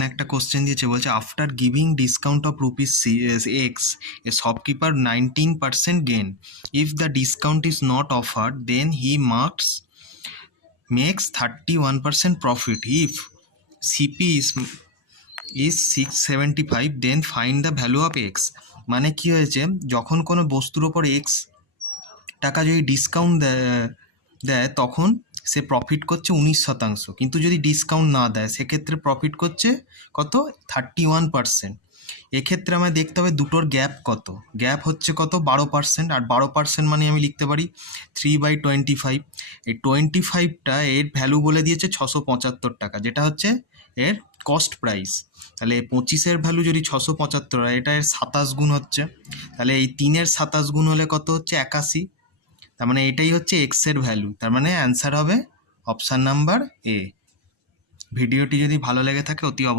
এখানে একটা কোশ্চেন দিয়েছে, বলছে after giving discount of rupees X a shopkeeper 19% gain, if the discount is not offered then he makes 31% profit. If CP is 675 then find the value of x. মানে কি হয়েছে, যখন কোনো বস্তুর ওপর এক্স টাকা যদি ডিসকাউন্ট দেয় তখন সে প্রফিট করছে 19%, কিন্তু যদি ডিসকাউন্ট না দেয় সেক্ষেত্রে প্রফিট করছে কত, 31%। এক্ষেত্রে আমায় দেখতে হবে দুটোর গ্যাপ কত, গ্যাপ হচ্ছে কত 12%, আর 12% মানে আমি লিখতে পারি 3/25। এই 25টা এর ভ্যালু বলে দিয়েছে 675 টাকা, যেটা হচ্ছে এর কস্ট প্রাইস। তাহলে 25-এর ভ্যালু যদি 675 হয়, এটা এর 27 গুণ হচ্ছে, তাহলে এই 3-এর 27 গুণ হলে কত হচ্ছে 81। তার মানে এটাই হচ্ছে এক্সের ভ্যালু, তার মানে অ্যান্সার হবে অপশান নাম্বার এ। ভিডিওটি যদি ভালো লেগে থাকে অতি অবশ্যই